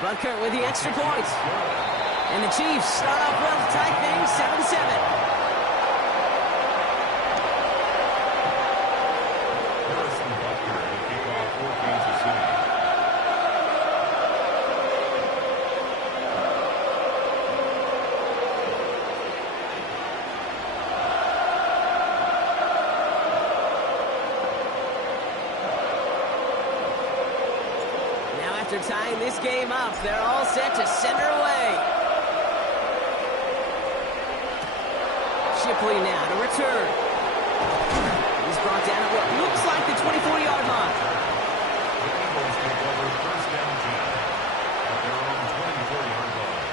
Butker with the extra point. And the Chiefs start off well to tie things 7-7. After tying this game up, they're all set to send her away. Shipley now to return. He's brought down at what looks like the 24-yard line. The Eagles take over first down at their own 24-yard line.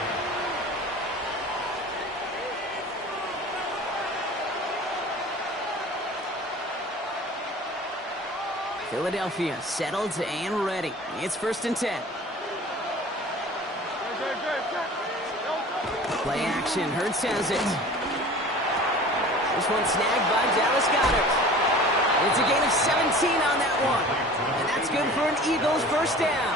Philadelphia settled and ready. It's 1st and 10. Play action. Hurts has it. This one snagged by Dallas Goedert. It's a gain of 17 on that one. And that's good for an Eagles first down.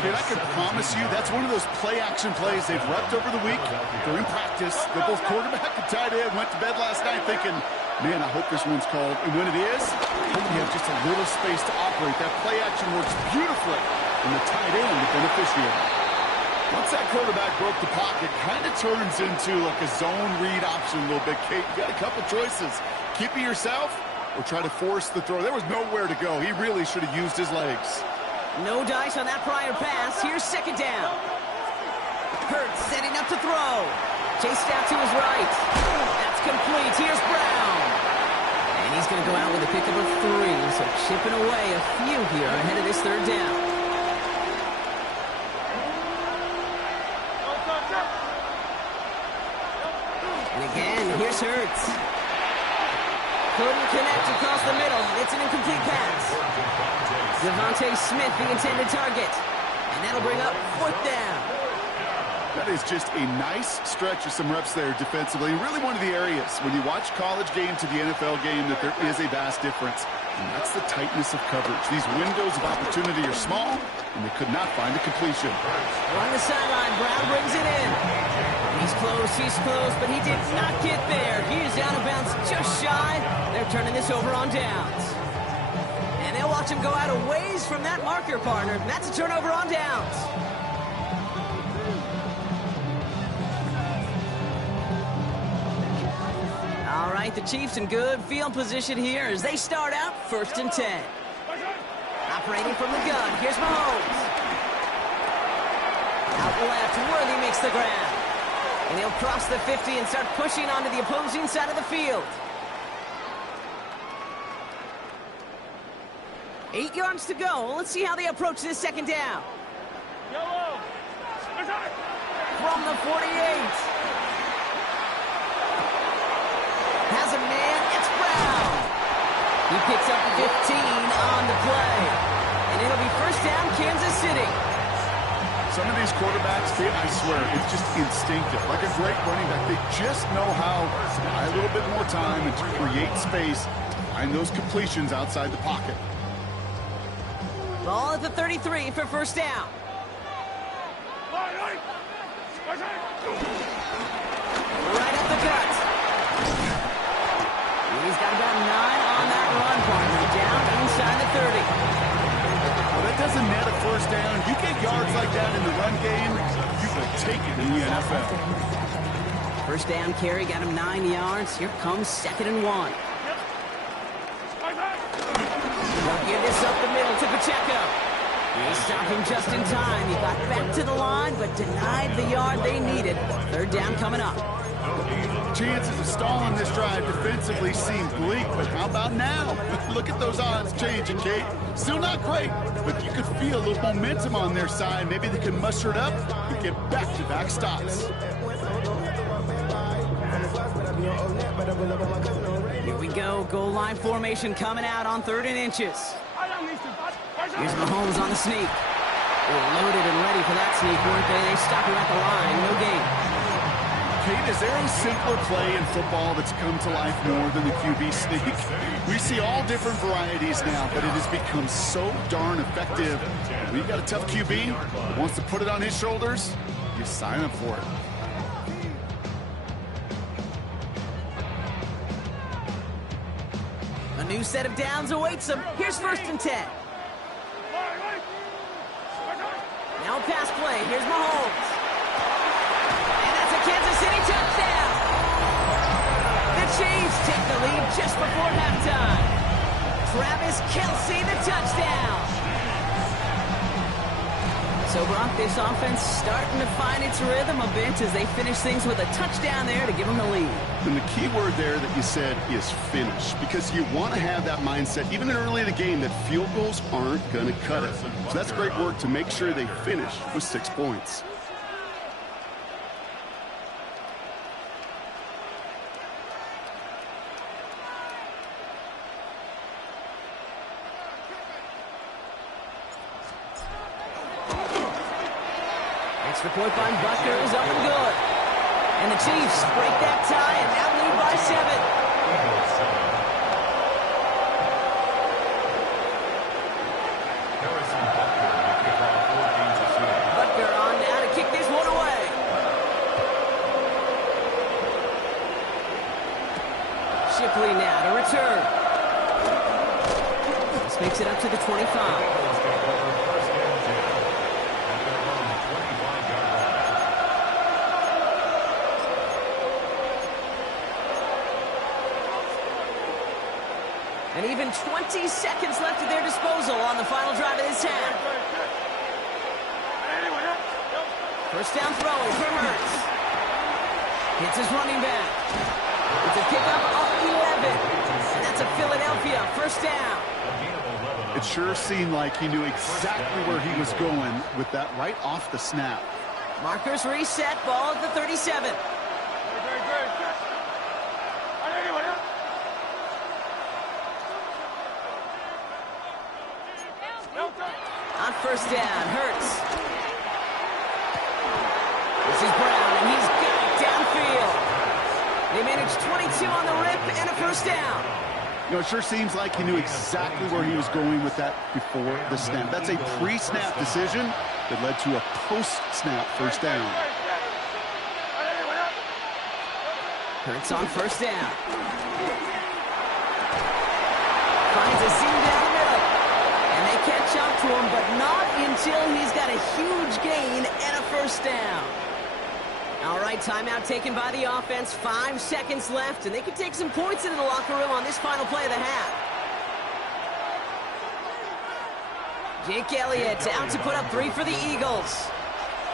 Kid, I can promise you that's one of those play-action plays they've repped over the week. During practice, the both quarterback and tight end went to bed last night thinking, man, I hope this one's called. And when it is, I hope we have just a little space to operate. That play-action works beautifully, and the tight end, the beneficiary. Once that quarterback broke the pocket, kind of turns into like a zone read option a little bit. Kate, you got a couple choices. Keep it yourself or try to force the throw. There was nowhere to go. He really should have used his legs. No dice on that prior pass. Here's 2nd down. Hurts setting up to throw. Chased out to his right. That's complete. Here's Brown. And he's going to go out with a pickup of 3. So chipping away a few here ahead of this 3rd down. And again, here's Hurts. Couldn't connect across the middle. It's an incomplete pass. Devontae Smith, the intended target. And that'll bring up 4th down. That is just a nice stretch of some reps there defensively. Really one of the areas when you watch college game to the NFL game that there is a vast difference. And that's the tightness of coverage. These windows of opportunity are small, and they could not find a completion. On the sideline, Brown brings it in. He's close, but he did not get there. He is out of bounds just shy. They're turning this over on downs. And they'll watch him go out a ways from that marker, partner. That's a turnover on downs. All right, the Chiefs in good field position here as they start out 1st and 10. Operating from the gun, here's Mahomes. Out left, Worthy makes the grab. And he'll cross the 50 and start pushing onto the opposing side of the field. 8 yards to go. Let's see how they approach this 2nd down. From the 48. Has a man, it's Brown. He picks up 15 on the play. And it'll be 1st down, Kansas City. Some of these quarterbacks, I swear, it's just instinctive. Like a great running back, they just know how to buy a little bit more time and to create space, find those completions outside the pocket. Ball at the 33 for 1st down. Right at the gut. He's got about 9 on that run, partner. Down inside the 30. Well, that doesn't net a 1st down. You get yards like that in the run game, you can take it in the NFL. 1st down carry got him 9 yards. Here comes 2nd and 1. They'll give this up the middle to Pacheco. He stopped him just in time. He got back to the line, but denied the yard they needed. 3rd down coming up. Chances of stalling this drive defensively seem bleak, but how about now? Look at those odds changing, Kate. Still not great, but you could feel a little momentum on their side. Maybe they can muster it up and get back-to-back stops. Here we go. Goal line formation coming out on 3rd and inches. Here's Mahomes on the sneak. They were loaded and ready for that sneak, weren't they? They stop him at the line. No gain. Kate, is there a simpler play in football that's come to life more than the QB sneak? We see all different varieties now, but it has become so darn effective. When you've got a tough QB that wants to put it on his shoulders, you sign up for it. A new set of downs awaits him. Here's 1st and 10. Now a pass play. Here's Mahomes. And that's a Kansas City touchdown. The Chiefs take the lead just before halftime. Travis Kelce, the touchdown. So, Brock, this offense starting to find its rhythm a bit as they finish things with a touchdown there to give them the lead. And the key word there that you said is finish, because you want to have that mindset, even early in the game, that field goals aren't going to cut it. So that's great work to make sure they finish with 6 points. Extra point by Butker is up and good. And the Chiefs break that tie and now lead by 7. Butker on now to kick this one away. Shipley now to return. This makes it up to the 25. And even 20 seconds left at their disposal on the final drive of this half. First down throwing for Hurts. Hits his running back. It's a pickup of 11. And that's a Philadelphia first down. It sure seemed like he knew exactly where he was going with that right off the snap. Markers reset, ball at the 37. On first down, Hurts. This is Brown, and he's got it downfield. They managed 22 on the rip and a first down. You know, it sure seems like he knew exactly where he was going with that before the snap. That's a pre-snap decision that led to a post-snap first down. Hurts on first down. Finds a seam down the middle. And they catch up to him, but not until he's got a huge gain and a first down. All right, timeout taken by the offense. 5 seconds left, and they can take some points into the locker room on this final play of the half. Jake Elliott out to put up 3 for the Eagles.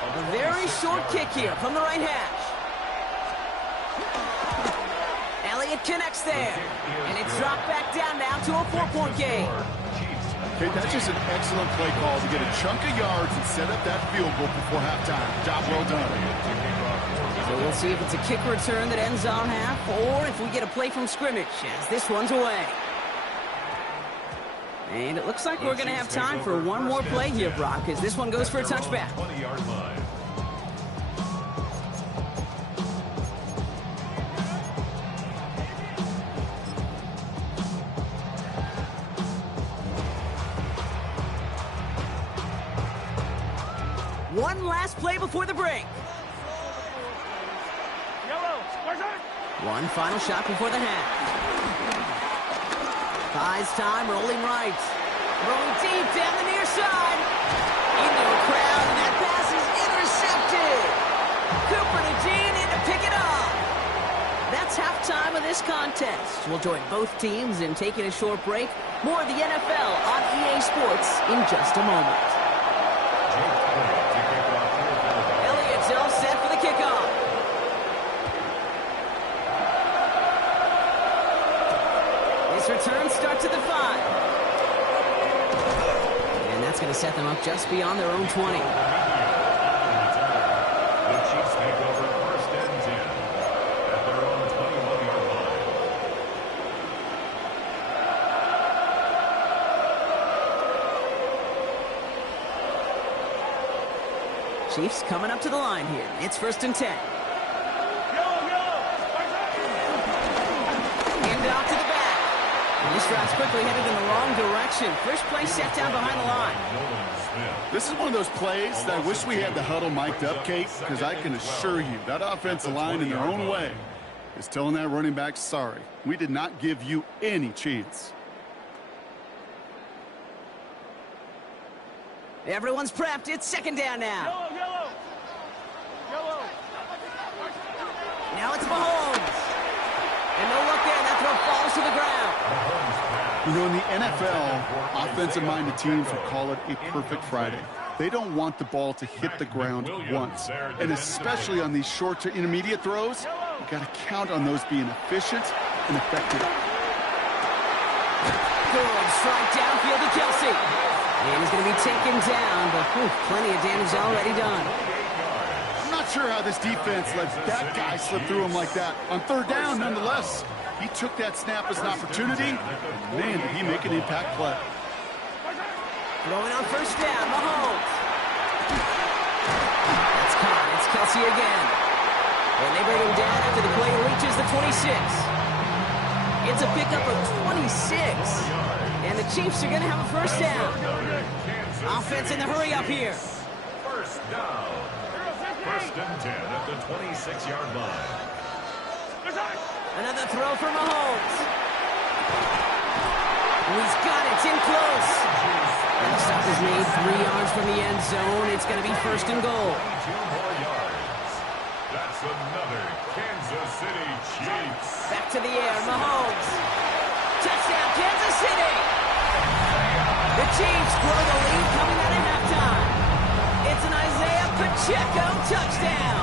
A very short kick here from the right hash. Elliott connects there, and it's dropped back down now to a 4-point game. Okay, that's just an excellent play call to get a chunk of yards and set up that field goal before halftime. Job well done. So we'll see if it's a kick return that ends on half, or if we get a play from scrimmage as this one's away. And it looks like we're going to have time for one more play here, Brock, as this one goes for a touchback. 20-yard line. One last play before the break. One final shot before the half. Buys time, rolling right. Rolling deep down the near side. Into the crowd, and that pass is intercepted. Cooper to Jean in to pick it up. That's halftime of this contest. We'll join both teams in taking a short break. More of the NFL on EA Sports in just a moment. Elliott's all set for the kickoff. This return starts at the 5. And that's going to set them up just beyond their own 20. The Chiefs make over first and 10 at their own 21-yard line. Chiefs coming up to the line here. It's first and 10. He strides quickly, headed in the wrong direction. First play set down behind the line. This is one of those plays that I wish we had the huddle mic'd up, Kate, because I can assure you that offensive line in their own way is telling that running back, sorry, we did not give you any chance. Everyone's prepped. It's second down now. Yellow. Now it's Mahomes. And no look there. That throw falls to the ground. You know, in the NFL, offensive-minded teams will call it a perfect Friday. They don't want the ball to hit the ground once. And especially on these short to intermediate throws, you got to count on those being efficient and effective. Good strike downfield to Kelsey. And he's going to be taken down, but plenty of damage already done. I'm not sure how this defense lets that guy slip through him like that. On third down, nonetheless, he took that snap as an opportunity. Man, did he make an impact play. Throwing on first down, Mahomes. That's caught. It's Kelsey again. And they bring him down after the play reaches the 26. It's a pickup of 26. And the Chiefs are going to have a first down. Offense in the hurry up here. First down. First and 10 at the 26-yard line. Another throw for Mahomes. He's got it. It's in close. And the stop is made 3 yards from the end zone. It's going to be first and goal. 2 more yards. That's another Kansas City Chiefs. Back to the air. Mahomes. Touchdown, Kansas City. The Chiefs blow the lead coming out of halftime. It's an Isaiah Pacheco touchdown.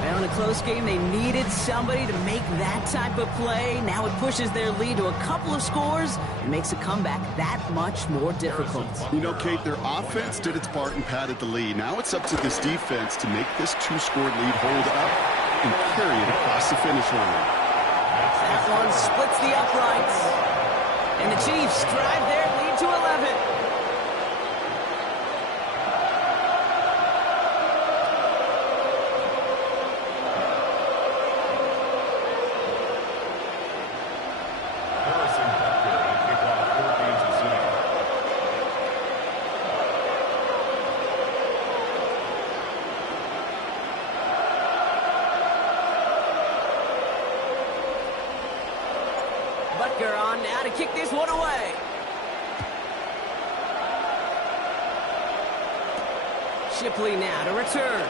Well, in a close game, they needed somebody to make that type of play. Now it pushes their lead to a couple of scores and makes a comeback that much more difficult. You know, Kate, their offense did its part and padded the lead. Now it's up to this defense to make this 2-score lead hold up and carry it across the finish line. That one splits the uprights. And the Chiefs drive their lead to 11. Butker on now to kick this one away. Shipley now to return.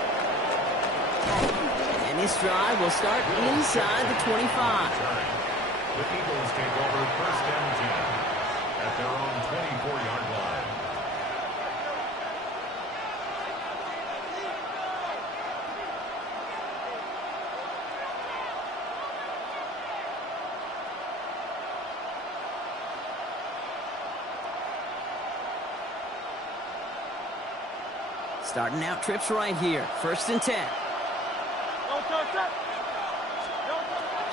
And this drive will start inside the 25. The Eagles take over first and 10 at their own 24-yard line. Starting out trips right here. First and 10.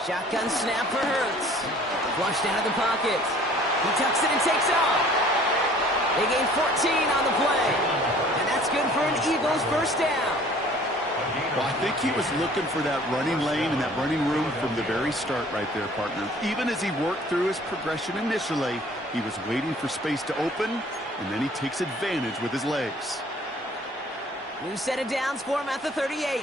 Shotgun snap for Hurts. Flushed out of the pocket. He tucks it and takes off. They gain 14 on the play. And that's good for an Eagles first down. Well, I think he was looking for that running lane and that running room from the very start right there, partner. Even as he worked through his progression initially, he was waiting for space to open, and then he takes advantage with his legs. New set of downs for him at the 38.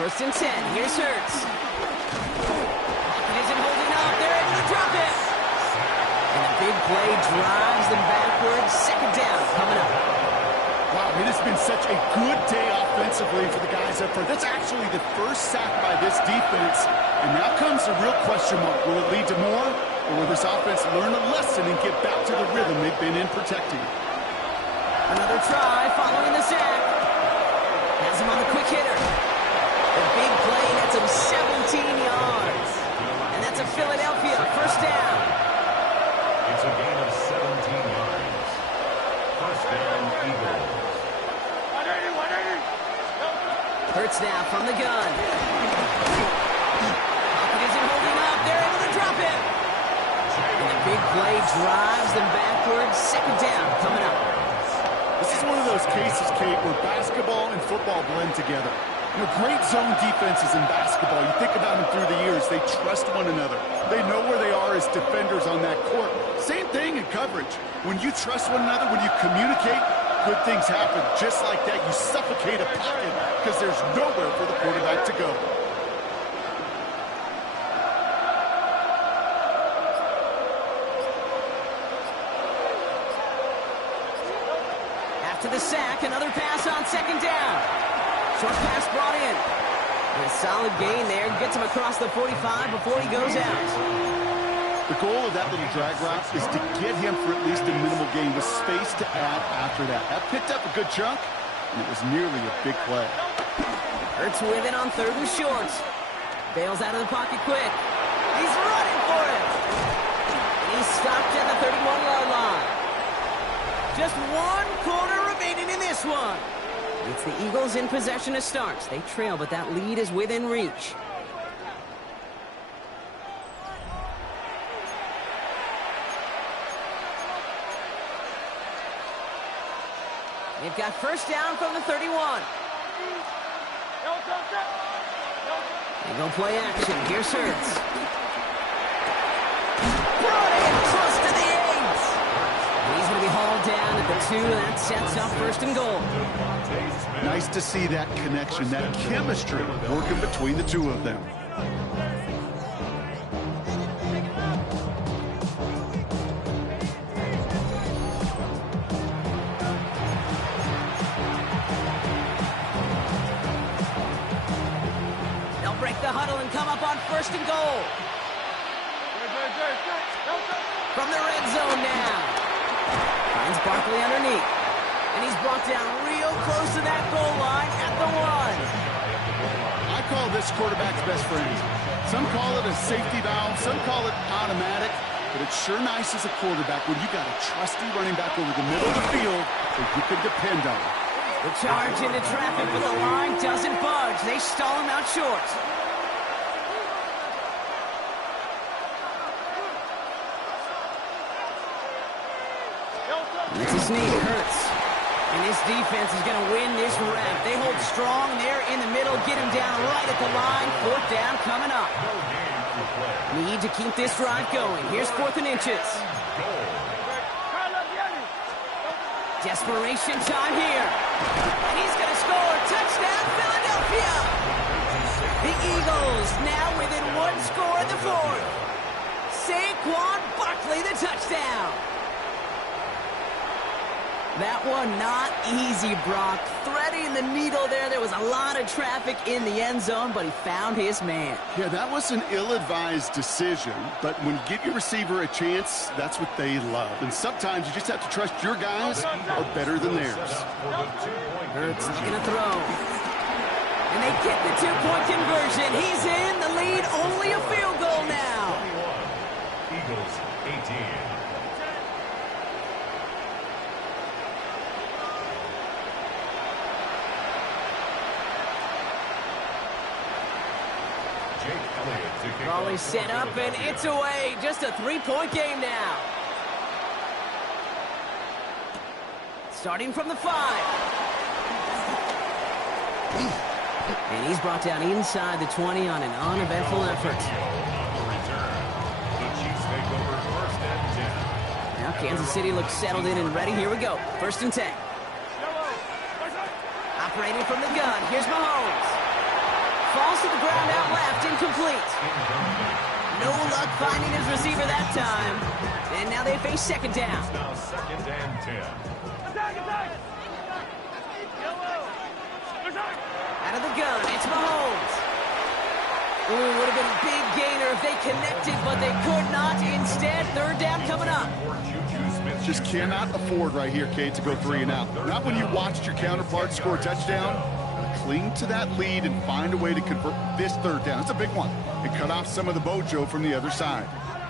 First and 10. Here's Hurts. Pocket isn't holding up. They're able to drop it. And the big play drives them backwards. Second down coming up. Wow, it has been such a good day offensively for the guys up front. That's actually the first sack by this defense. And now comes the real question mark. Will it lead to more? Or will this offense learn a lesson and get back to the rhythm they've been in protecting? Another try following the sack. Has him on the quick hitter. The big play nets him 17 yards. And that's a Philadelphia first down. It's a gain of 17 yards. First down, Eagles. Hurts now from the gun. Pocket isn't holding up. They're able to drop it. And the big play drives them backwards. Second down coming up. This is one of those cases, Kate, where basketball and football blend together. You know, great zone defenses in basketball. You think about them through the years. They trust one another. They know where they are as defenders on that court. Same thing in coverage. When you trust one another, when you communicate, good things happen. Just like that, you suffocate a pocket because there's nowhere for the quarterback to go. After the sack, another pass on second down. Short pass brought in. And a solid gain there. Gets him across the 45 before he goes out. The goal of that little drag route is to get him for at least a minimal gain with space to add after that. That picked up a good chunk, and it was nearly a big play. Hurts with it on third and short. Bails out of the pocket quick. He's running for it. And he's stopped at the 31-yard line. Just 1 quarter remaining in this one. It's the Eagles in possession to start. They trail, but that lead is within reach. They've got first down from the 31. They go play action. Here's Hurts. Brought in close to the 8. He's going to be hauled down at the 2, and that sets up first and goal. Nice to see that connection, that chemistry working between the two of them. They'll break the huddle and come up on first and goal. From the red zone now. Finds Barkley underneath. And he's brought down real close to that goal line at the 1. I call this quarterback's best friend. Some call it a safety valve, some call it automatic, but it's sure nice as a quarterback when you got a trusty running back over the middle of the field that you can depend on. The charge into traffic, but the line doesn't budge. They stall him out short. It's his knee, Hurts. And this defense is going to win this round. They hold strong there in the middle, get him down right at the line. 4th down coming up. Need to keep this drive going. Here's 4th and inches. Desperation time here. And he's going to score. Touchdown, Philadelphia. The Eagles now within 1 score in the 4th. Saquon Barkley, the touchdown. That one not easy, Brock. Threading the needle there. There was a lot of traffic in the end zone, but he found his man. Yeah, that was an ill-advised decision, but when you give your receiver a chance, that's what they love. And sometimes you just have to trust your guys are better than theirs. Hurts looking to throw. And they get the 2-point conversion. He's in. The lead only a field goal now. Eagles 18. Raleigh set up, and it's away. Just a 3-point game now. Starting from the 5. And he's brought down inside the 20 on an uneventful effort. Now Kansas City looks settled in and ready. Here we go. 1st and 10. Operating from the gun. Here's Mahomes. Falls to the ground out left, incomplete. No luck finding his receiver that time. And now they face 2nd down. Now 2nd and 10. Out of the gun, it's Mahomes. Ooh, would have been a big gainer if they connected, but they could not. Instead, 3rd down coming up. Just cannot afford right here, Kate, to go 3 and out. Not when you watched your counterpart score a touchdown. Cling to that lead and find a way to convert this 3rd down. It's a big one. And cut off some of the mojo from the other side.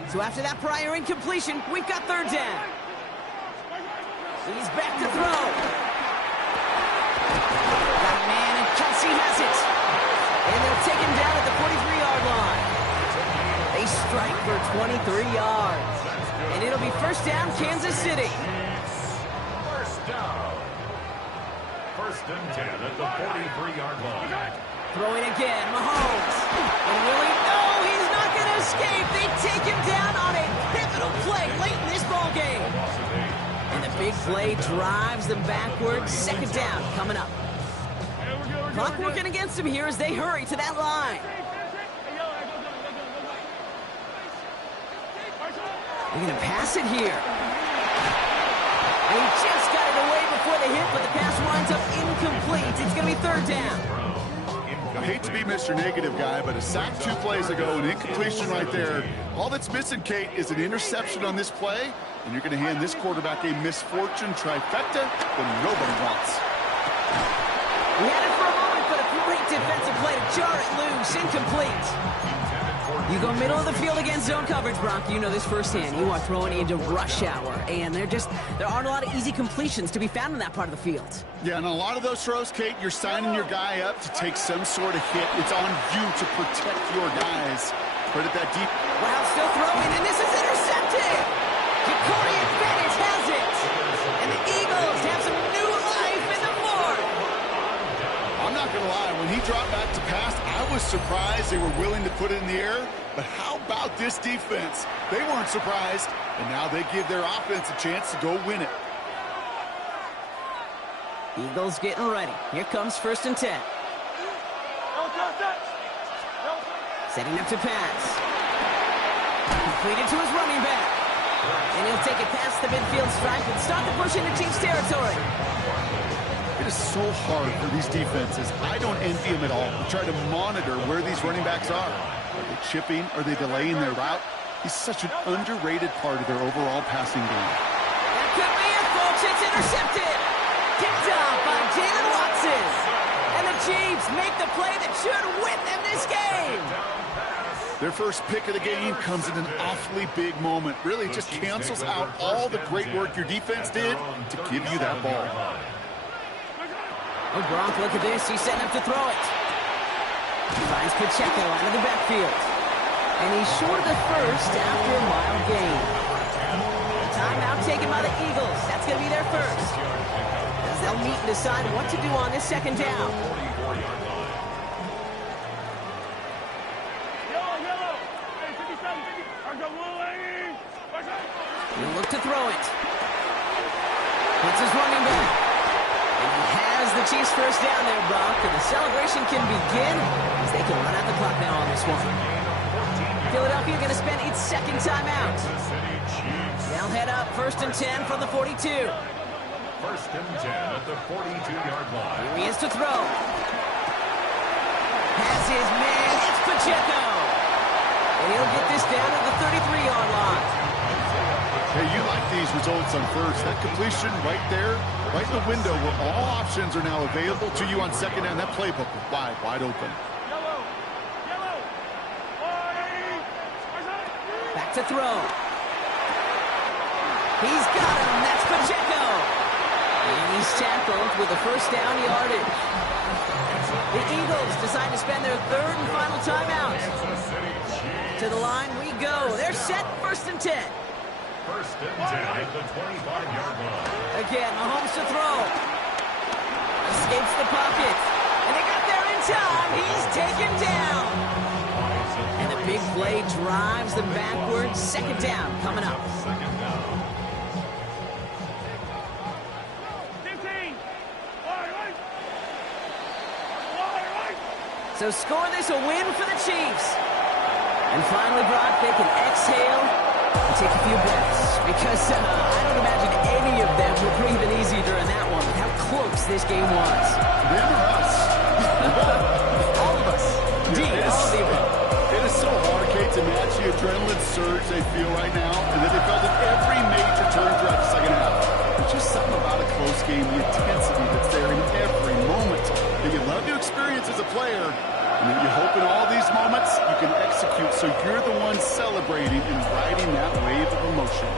So after that prior incompletion, we've got 3rd down. He's back to throw. Got a man, and Kelsey has it. And they'll take him down at the 43-yard line. They strike for 23 yards. And it'll be 1st down, Kansas City. 1st down. 1st and 10 at the 43-yard line. Throwing again, Mahomes. And really, no, he's not going to escape. They take him down on a pivotal play late in this ball game. And the big play drives them backwards. Second down coming up. Clock working against them here as they hurry to that line. They're going to pass it here. And he just got it away before the hit, but the pass winds up incomplete. It's going to be third down. I hate to be Mr. Negative guy, but a sack 2 plays ago, an incompletion right there. All that's missing, Kate, is an interception on this play, and you're going to hand this quarterback a misfortune trifecta that nobody wants. He had it for a moment, but a great defensive play to jar it loose. Incomplete. You go middle of the field against zone coverage, Brock. You know this firsthand. You are throwing into rush hour, and there aren't a lot of easy completions to be found in that part of the field. Yeah, and a lot of those throws, Kate, you're signing your guy up to take some sort of hit. It's on you to protect your guys. Put it that deep. Wow, still throwing, and this is intercepted. Jacoby Bennett has it. And the Eagles have some new life in the fourth. I'm not going to lie. When he dropped back to pass, I was surprised they were willing to put it in the air. But how about this defense? They weren't surprised, and now they give their offense a chance to go win it. Eagles getting ready. Here comes 1st and 10. Setting up to pass. Completed to his running back. And he'll take it past the midfield stripe and start the push into Chiefs territory. It is so hard for these defenses. I don't envy them at all. We try to monitor where these running backs are. Are they chipping? Are they delaying their route? He's such an underrated part of their overall passing game. That could be it, folks. It's intercepted. Tipped off by Jalen Watson. And the Chiefs make the play that should win them this game. Their first pick of the game comes in an awfully big moment. Really just cancels out all the great work your defense did to give you that ball. Oh, Gronk, look at this. He's setting up to throw it. He finds Pacheco out of the backfield. And he's short of the first after a mild gain. Timeout taken by the Eagles. That's going to be their first. As they'll meet and decide what to do on this second down. He'll look to throw it. It's his running back. And he has the Chiefs first down there, Brock. And the celebration can begin as they can run out the clock now on this one. Philadelphia going to spend its second timeout. They'll head up 1st and 10 from the 42. 1st and 10 at the 42-yard line. Here he is to throw. Has his man. It's Pacheco. And he'll get this down at the 33-yard line. Hey, you like these results on first. That completion right there, right in the window where all options are now available to you on second down. That playbook wide open. Back to throw. He's got him. That's Pacheco. And he's tackled with a first down yardage. The Eagles decide to spend their third and final timeout. To the line we go. They're set 1st and 10. 1st and 10 at the 25-yard line. Again, Mahomes to throw. Escapes the pocket. And they got there in time. He's taken down. And the big play drives them backwards. Second down coming up. Second down. So score this a win for the Chiefs. And finally, Brock, they can exhale and take a few breaths. Because I don't imagine any of them were breathing easy during that one. How close this game was. Them or us? All of us. Indeed, all of the above. It is so hard, Kate, to match the adrenaline surge they feel right now, and that they felt at every major turn throughout the second half. There's just something about a close game, the intensity that's there in every moment that you love to experience as a player, and that you hope in all these moments you can execute so you're the one celebrating and riding that wave of emotion.